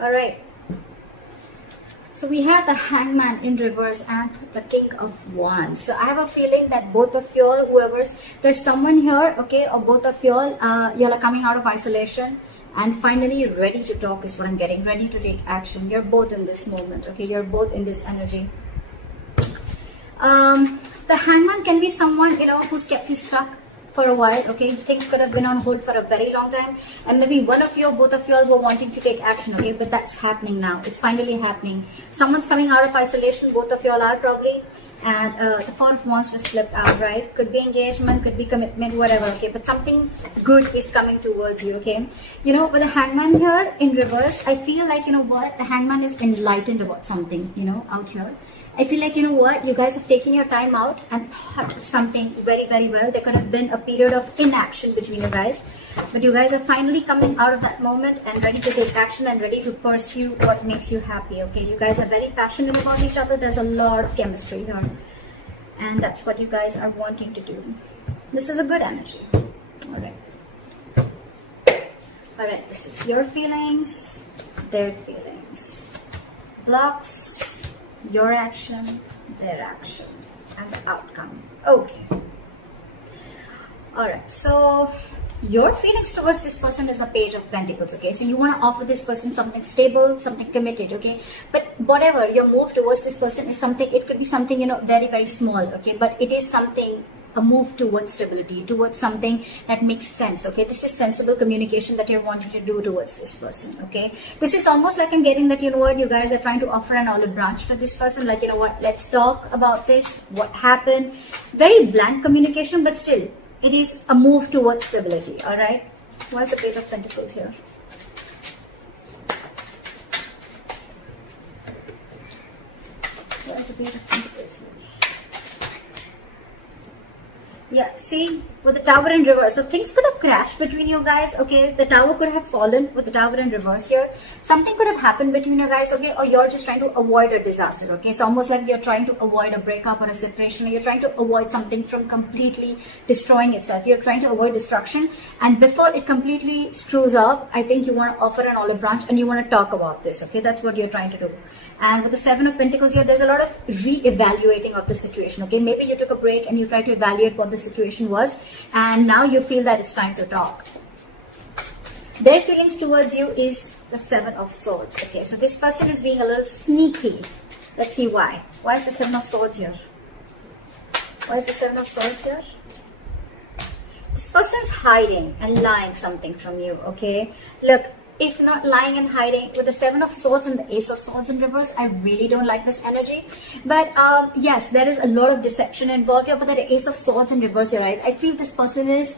All right. So we have the Hangman in reverse and the King of Wands. So I have a feeling that both of you all, there's someone here, okay, or both of you all, are coming out of isolation and finally ready to talk is what I'm getting, ready to take action. You're both in this moment, okay, you're both in this energy. The Hangman can be someone, who's kept you stuck for a while, okay, things could have been on hold for a very long time, and maybe one of you or both of you all were wanting to take action, okay, but that's happening now. It's finally happening. Someone's coming out of isolation, both of you all are probably, and the Four of Wands just flipped out, right? Could be engagement, could be commitment, whatever, okay, but something good is coming towards you, okay. With the Hangman here in reverse, I feel like, the Hangman is enlightened about something, out here. I feel like, you guys have taken your time out and thought something very, very well. There could have been a period of inaction between you guys, but you guys are finally coming out of that moment and ready to take action and ready to pursue what makes you happy, okay? You guys are very passionate about each other. There's a lot of chemistry here, and that's what you guys are wanting to do. This is a good energy. All right, this is your feelings, their feelings. Blocks, your action, their action, and the outcome. Okay. Alright, so your feelings towards this person is the Page of Pentacles, okay? So you want to offer this person something stable, something committed, okay? But whatever your move towards this person is something, it could be something, very, very small, okay? But it is something, a move towards stability, towards something that makes sense, okay? This is sensible communication that you're wanting to do towards this person, okay? This is almost like I'm getting that, you guys are trying to offer an olive branch to this person, like, let's talk about this, what happened. Very blunt communication, but still, it is a move towards stability, all right? What's the Page of Pentacles here? What's the Page of Pentacles here? Yeah, see, with the Tower in reverse, so things could have crashed between you guys, okay? The Tower could have fallen with the Tower in reverse here. Something could have happened between you guys, okay? Or you're just trying to avoid a disaster, okay? It's almost like you're trying to avoid a breakup or a separation, or you're trying to avoid something from completely destroying itself. You're trying to avoid destruction, and before it completely screws up, I think you want to offer an olive branch and you want to talk about this, okay? That's what you're trying to do. And with the Seven of Pentacles here, there's a lot of re-evaluating of the situation, okay? Maybe you took a break and you tried to evaluate what the situation was, and now you feel that it's time to talk. Their feelings towards you is the Seven of Swords, okay? So this person is being a little sneaky. Let's see why. Why is the Seven of Swords here? Why is the Seven of Swords here? This person's hiding and lying something from you, okay? Look, if not lying and hiding, with the Seven of Swords and the Ace of Swords in reverse, I really don't like this energy. But yes, there is a lot of deception involved here. But the Ace of Swords in reverse here, right? I feel this person is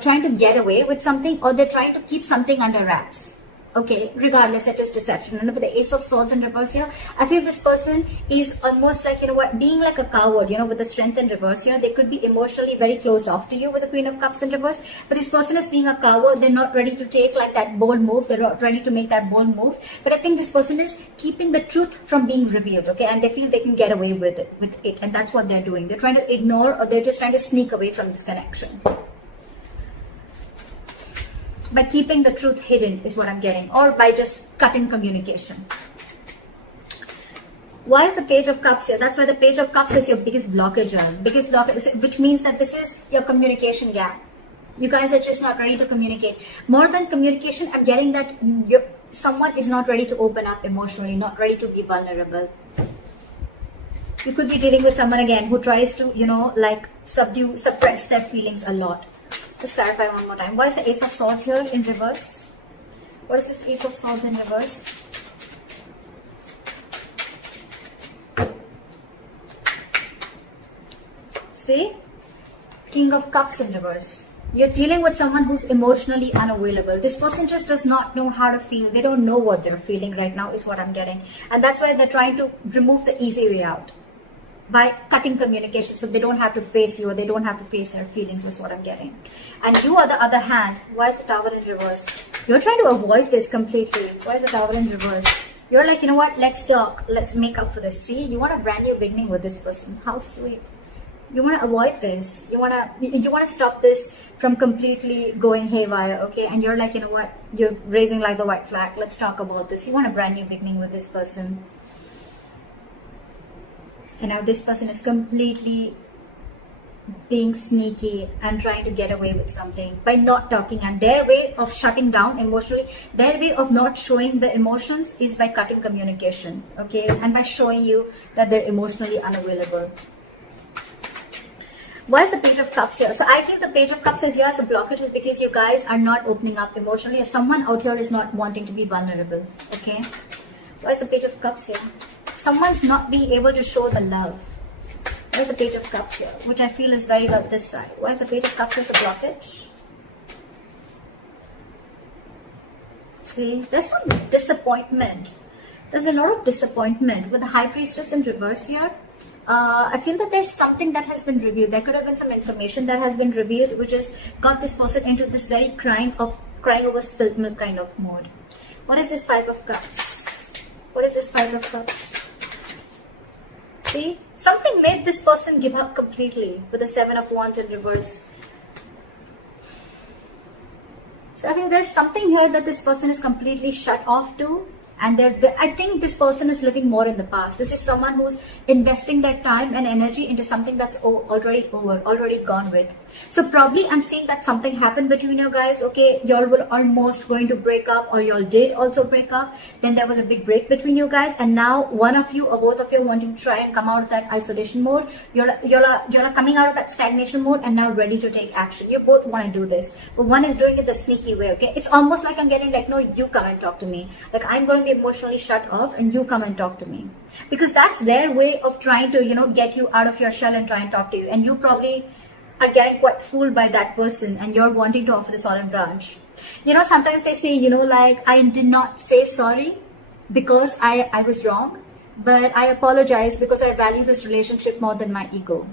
trying to get away with something, or they're trying to keep something under wraps. Okay, regardless, it is deception. And with the Ace of Swords in reverse here, I feel this person is almost like, being like a coward, with the Strength in reverse here. They could be emotionally very closed off to you with the Queen of Cups in reverse. But this person is being a coward. They're not ready to take like that bold move. They're not ready to make that bold move. But I think this person is keeping the truth from being revealed, okay? And they feel they can get away with it. And that's what they're doing. They're trying to ignore, or they're just trying to sneak away from this connection. By keeping the truth hidden is what I'm getting, or by just cutting communication. Why is the Page of Cups here? That's why the Page of Cups is your biggest blockage, which means that this is your communication gap. You guys are just not ready to communicate. More than communication, I'm getting that someone is not ready to open up emotionally, not ready to be vulnerable. You could be dealing with someone again who tries to, suppress their feelings a lot. Let's clarify one more time. Why is the Ace of Swords here in reverse? What is this Ace of Swords in reverse? See? King of Cups in reverse. You're dealing with someone who's emotionally unavailable. This person just does not know how to feel. They don't know what they're feeling right now is what I'm getting. And that's why they're trying to remove the easy way out. By cutting communication, so they don't have to face you, or they don't have to face their feelings is what I'm getting. And you, on the other hand, why is the Tower in reverse? You're trying to avoid this completely. Why is the Tower in reverse? You're like, let's talk, let's make up for this. See, you want a brand new beginning with this person. How sweet. You want to avoid this. You want to stop this from completely going haywire, okay? And you're like, you know what? You're raising like the white flag. Let's talk about this. You want a brand new beginning with this person. And now this person is completely being sneaky and trying to get away with something by not talking, and their way of shutting down emotionally, their way of not showing the emotions is by cutting communication, okay, and by showing you that they're emotionally unavailable. Why is the Page of Cups here? So I think the Page of Cups is here as a blockage is because you guys are not opening up emotionally, or someone out here is not wanting to be vulnerable, okay? Why is the Page of Cups here? Someone's not being able to show the love. Why is the Page of Cups here? Which I feel is very well this side. Why is the Page of Cups as a blockage? See, there's some disappointment. There's a lot of disappointment with the High Priestess in reverse here. I feel that there's something that has been revealed. There could have been some information that has been revealed, which has got this person into this very crying over spilled milk kind of mode. What is this Five of Cups? What is this Five of Cups? See, something made this person give up completely with the Seven of Wands in reverse. So I think there's something here that this person is completely shut off to. And I think this person is living more in the past. This is someone who's investing their time and energy into something that's already over, already gone with. So probably I'm seeing that something happened between you guys. Okay, y'all were almost going to break up, or y'all did also break up. Then there was a big break between you guys. And now one of you or both of you wanting to try and come out of that isolation mode. Y'all are coming out of that stagnation mode and now ready to take action. You both want to do this. But one is doing it the sneaky way, okay? It's almost like I'm getting like, no, you come and talk to me. Like I'm going to emotionally shut off and you come and talk to me, because that's their way of trying to, you know, get you out of your shell and try and talk to you. And you probably are getting quite fooled by that person, and you're wanting to offer this olive branch. You know, sometimes they say, you know, like, I did not say sorry because I was wrong, but I apologize because I value this relationship more than my ego.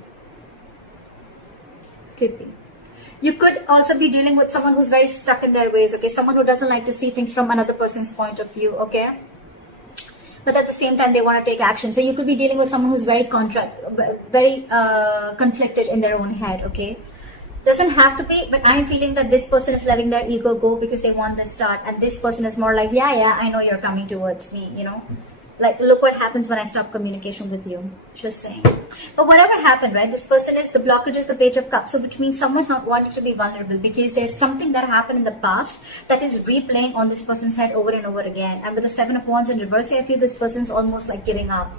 Could be. You could also be dealing with someone who's very stuck in their ways, okay? Someone who doesn't like to see things from another person's point of view, okay? But at the same time, they want to take action. So you could be dealing with someone who's very conflicted in their own head, okay? Doesn't have to be, but I'm feeling that this person is letting their ego go because they want this start. And this person is more like, yeah, I know you're coming towards me, you know? Like, look what happens when I stop communication with you. Just saying. But whatever happened, right? This person is, the blockage is the Page of Cups. So which means someone's not wanting to be vulnerable because there's something that happened in the past that is replaying on this person's head over and over again. And with the Seven of Wands in reverse, I feel this person's almost like giving up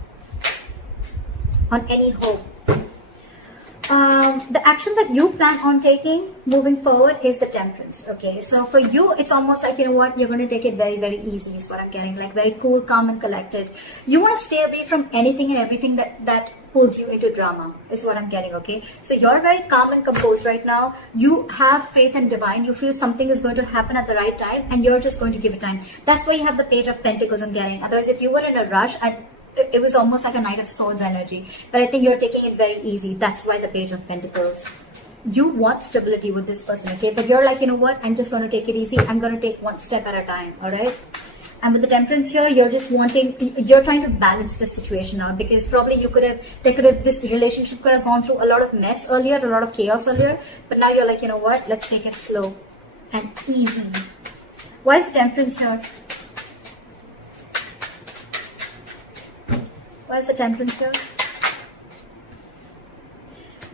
on any hope. The action that you plan on taking moving forward is the Temperance, okay? So for you, it's almost like, you know what, you're going to take it very, very easily is what I'm getting, like very cool, calm and collected. You want to stay away from anything and everything that pulls you into drama is what I'm getting, okay? So you're very calm and composed right now. You have faith in divine. You feel something is going to happen at the right time and you're just going to give it time. That's why you have the Page of Pentacles I'm getting. Otherwise, if you were in a rush, it was almost like a Knight of Swords energy. But I think you're taking it very easy. That's why the Page of Pentacles. You want stability with this person, okay? But you're like, you know what? I'm just going to take it easy. I'm going to take one step at a time, all right? And with the Temperance here, you're just you're trying to balance the situation out, because probably this relationship could have gone through a lot of mess earlier, a lot of chaos earlier. But now you're like, you know what? Let's take it slow and easy. Why is the Temperance here? Why is the Temperance here?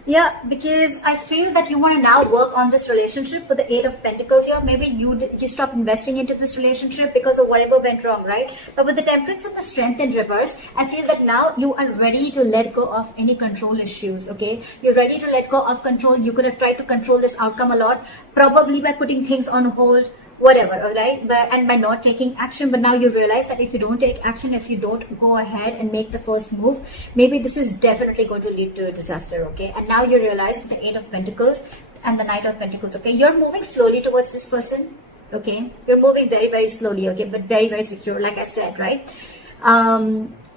Yeah, because I feel that you want to now work on this relationship with the Eight of Pentacles here. Maybe you stopped investing into this relationship because of whatever went wrong, right? But with the Temperance and the Strength in reverse, I feel that now you are ready to let go of any control issues, okay? You're ready to let go of control. You could have tried to control this outcome a lot, probably by putting things on hold, whatever, all right? And by not taking action. But now you realize that if you don't take action, if you don't go ahead and make the first move, maybe this is definitely going to lead to a disaster, okay? And now you realize the Eight of Pentacles and the Knight of Pentacles, okay? You're moving slowly towards this person, okay? You're moving very, very slowly, okay? But very, very secure, like I said, right?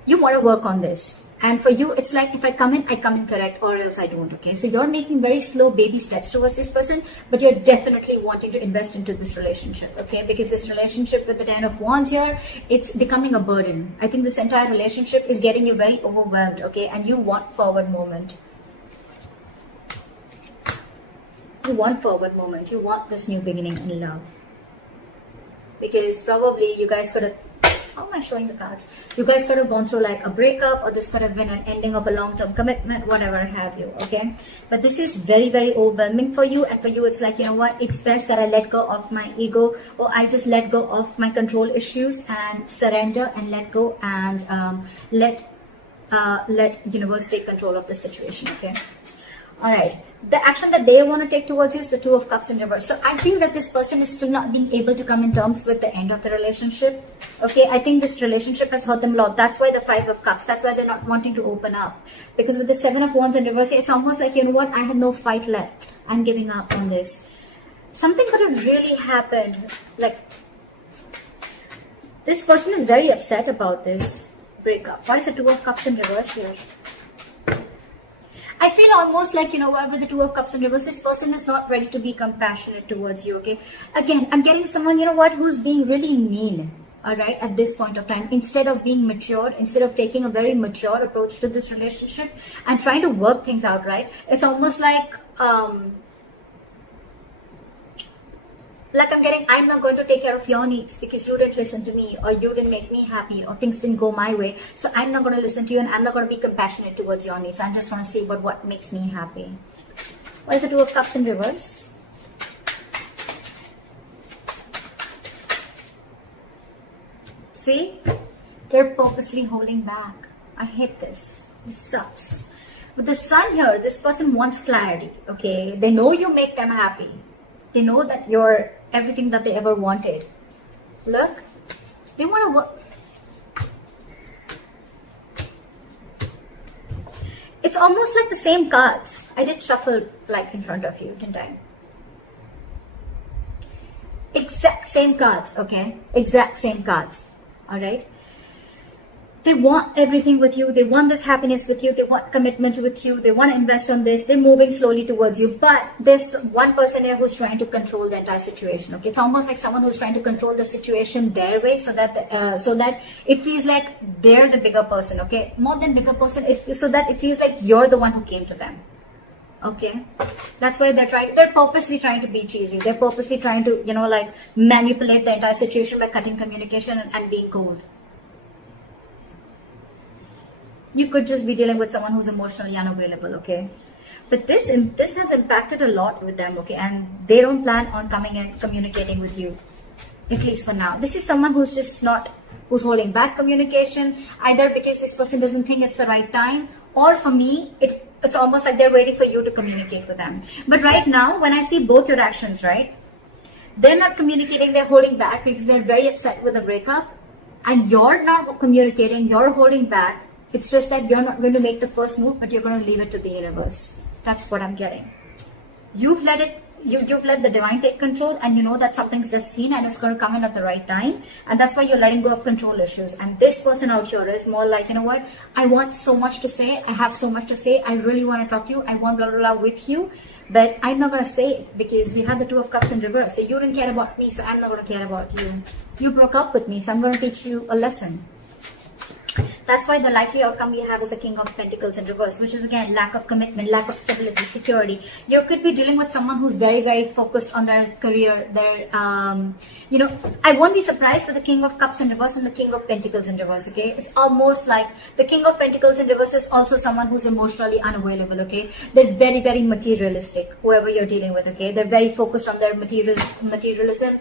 You want to work on this. And for you, it's like, if I come in correct, or else I don't, okay? So you're making very slow baby steps towards this person, but you're definitely wanting to invest into this relationship, okay? Because this relationship with the Ten of Wands here, it's becoming a burden. I think this entire relationship is getting you very overwhelmed, okay? And you want forward movement. You want forward movement. You want this new beginning in love. Because probably you guys could have, how am I showing the cards? You guys could have gone through like a breakup, or this could have been an ending of a long-term commitment, whatever have you, okay? But this is very, very overwhelming for you. And for you, it's like, you know what? It's best that I let go of my ego, or I just let go of my control issues and surrender and let go, and let universe take control of the situation, okay? All right. The action that they want to take towards you is the Two of Cups in reverse. So I think that this person is still not being able to come in terms with the end of the relationship. Okay, I think this relationship has hurt them a lot. That's why the Five of Cups. That's why they're not wanting to open up. Because with the Seven of Wands in reverse, it's almost like, you know what, I have no fight left. I'm giving up on this. Something could have really happened. Like, this person is very upset about this breakup. Why is the Two of Cups in reverse here? I feel almost like, you know what, with the Two of Cups in reverse, this person is not ready to be compassionate towards you, okay? Again, I'm getting someone, you know what, who's being really mean, all right, at this point of time. Instead of being mature, instead of taking a very mature approach to this relationship and trying to work things out, right? It's almost like I'm getting, I'm not going to take care of your needs because you didn't listen to me, or you didn't make me happy, or things didn't go my way. So I'm not going to listen to you, and I'm not going to be compassionate towards your needs. I'm just going to see what makes me happy. What is the Two of Cups in reverse? See? They're purposely holding back. I hate this. This sucks. With the Sun here, this person wants clarity, okay? They know you make them happy. They know that you're everything that they ever wanted. Look, they want to work. It's almost like the same cards. I did shuffle like in front of you, didn't I? Exact same cards, okay? Exact same cards, all right? They want everything with you. They want this happiness with you. They want commitment with you. They want to invest on this. They're moving slowly towards you. But there's one person here who's trying to control the entire situation. Okay, it's almost like someone who's trying to control the situation their way, so that it feels like they're the bigger person. Okay, more than bigger person, so that it feels like you're the one who came to them. Okay, that's why they're purposely trying to be cheesy. They're purposely trying to, you know, like manipulate the entire situation by cutting communication and being cold. You could just be dealing with someone who's emotionally unavailable, okay? But this has impacted a lot with them, okay? And they don't plan on coming and communicating with you, at least for now. This is someone who's who's holding back communication, either because this person doesn't think it's the right time, or for me, it's almost like they're waiting for you to communicate with them. But right now, when I see both your actions, right? They're not communicating, they're holding back because they're very upset with the breakup, and you're not communicating, you're holding back. It's just that you're not going to make the first move, but you're going to leave it to the universe. That's what I'm getting. You've let the divine take control, and you know that something's just seen and it's going to come in at the right time. And that's why you're letting go of control issues. And this person out here is more like, you know what? I want so much to say. I have so much to say. I really want to talk to you. I want blah, blah, blah with you. But I'm not going to say it because we had the Two of Cups in reverse. So you didn't care about me, so I'm not going to care about you. You broke up with me, so I'm going to teach you a lesson. That's why the likely outcome we have is the King of Pentacles in reverse, which is again lack of commitment, lack of stability, security. You could be dealing with someone who's very, very focused on their career, their, you know, I won't be surprised with the King of Cups in reverse and the King of Pentacles in reverse, okay? It's almost like the King of Pentacles in reverse is also someone who's emotionally unavailable, okay? They're very, very materialistic, whoever you're dealing with, okay? They're very focused on their materialism.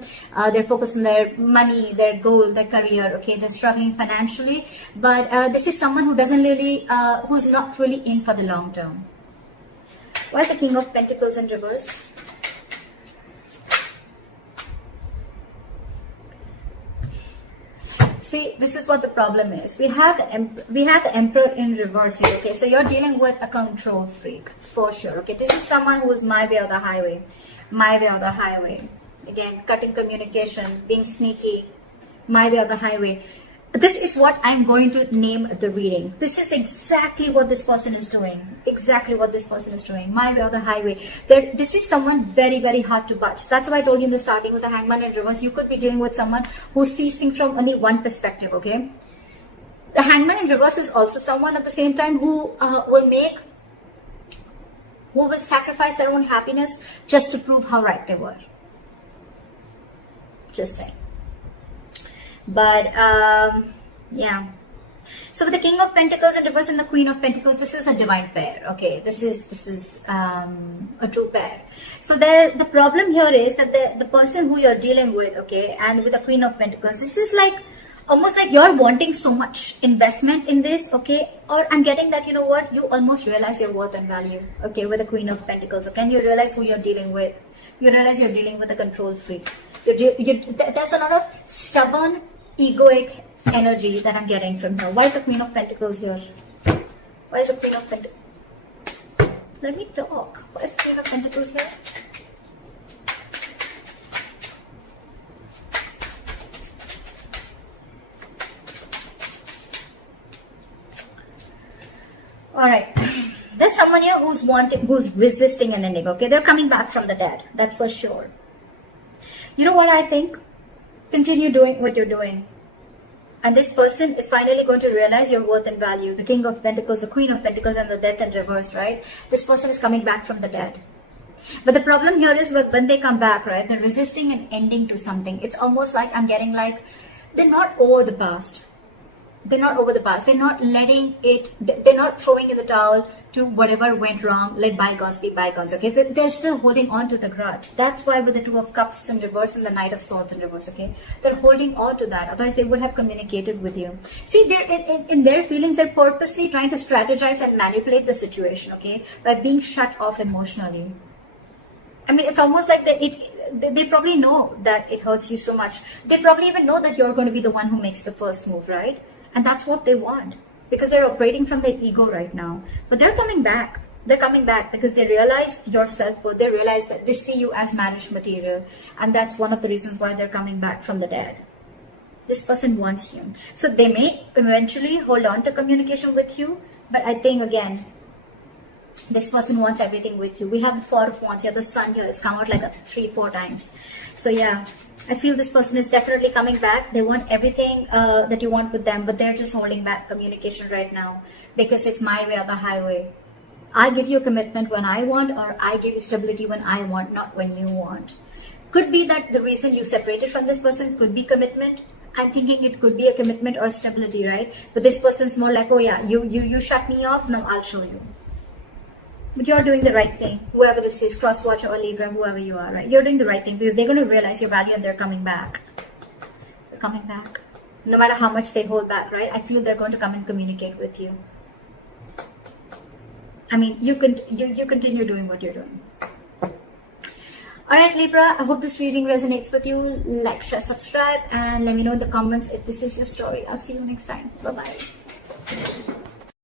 They're focused on their money, their goal, their career, okay? They're struggling financially, but this is someone who doesn't really, who's not really in for the long term. Why is the King of Pentacles in reverse? See, this is what the problem is. We have the Emperor in reverse here, okay? So you're dealing with a control freak, for sure, okay? This is someone who is my way or the highway. My way or the highway. Again, cutting communication, being sneaky, my way or the highway. This is what I'm going to name the reading. This is exactly what this person is doing. Exactly what this person is doing. My way or the highway. This is someone very, very hard to budge. That's why I told you in the starting with the Hangman in reverse. You could be dealing with someone who sees things from only one perspective, okay? The Hangman in reverse is also someone at the same time who will make who will sacrifice their own happiness just to prove how right they were. Just saying. But yeah. So with the King of Pentacles in reverse and the Queen of Pentacles, this is the divine pair. Okay, this is a true pair. So the problem here is that the person who you're dealing with, okay, and with the Queen of Pentacles, this is like almost like you're wanting so much investment in this, okay, or I'm getting that, you know what, you almost realize your worth and value, okay, with the Queen of Pentacles, okay, and you realize who you're dealing with. You realize you're dealing with a control freak. There's a lot of stubborn, egoic energy that I'm getting from her. Why is the Queen of Pentacles here? Why is the Queen of Pentacles? Let me talk. Why is the Queen of Pentacles here? Alright. There's someone here who's resisting an ending, okay? They're coming back from the dead. That's for sure. You know what I think? Continue doing what you're doing. And this person is finally going to realize your worth and value. The King of Pentacles, the Queen of Pentacles, and the Death in reverse, right? This person is coming back from the dead. But the problem here is when they come back, right? They're resisting an ending to something. It's almost like I'm getting like, they're not over the past. They're not over the past. They're not letting it, they're not throwing in the towel to whatever went wrong. Let bygones be bygones, okay? They're still holding on to the grudge. That's why with the Two of Cups in reverse and the Knight of Swords in reverse, okay? They're holding on to that. Otherwise, they would have communicated with you. See, they're in their feelings, they're purposely trying to strategize and manipulate the situation, okay? By being shut off emotionally. I mean, it's almost like they probably know that it hurts you so much. They probably even know that you're going to be the one who makes the first move, right? And that's what they want, because they're operating from their ego right now. But they're coming back. They're coming back because they realize your self-worth. They realize that they see you as marriage material. And that's one of the reasons why they're coming back from the dead. This person wants you. So they may eventually hold on to communication with you. But I think, again, this person wants everything with you. We have the Four of Wands here, the Sun here. It's come out like 3-4 times. So yeah, I feel this person is definitely coming back. They want everything that you want with them, but they're just holding back communication right now because it's my way or the highway. I give you a commitment when I want, or I give you stability when I want, not when you want. Could be that the reason you separated from this person could be commitment. I'm thinking it could be a commitment or stability, right? But this person's more like, oh yeah, you shut me off, now I'll show you. But you're doing the right thing. Whoever this is, cross watcher or Libra, whoever you are, right? You're doing the right thing because they're going to realize your value and they're coming back. They're coming back. No matter how much they hold back, right? I feel they're going to come and communicate with you. I mean, you continue doing what you're doing. Alright, Libra, I hope this reading resonates with you. Like, share, subscribe, and let me know in the comments if this is your story. I'll see you next time. Bye-bye.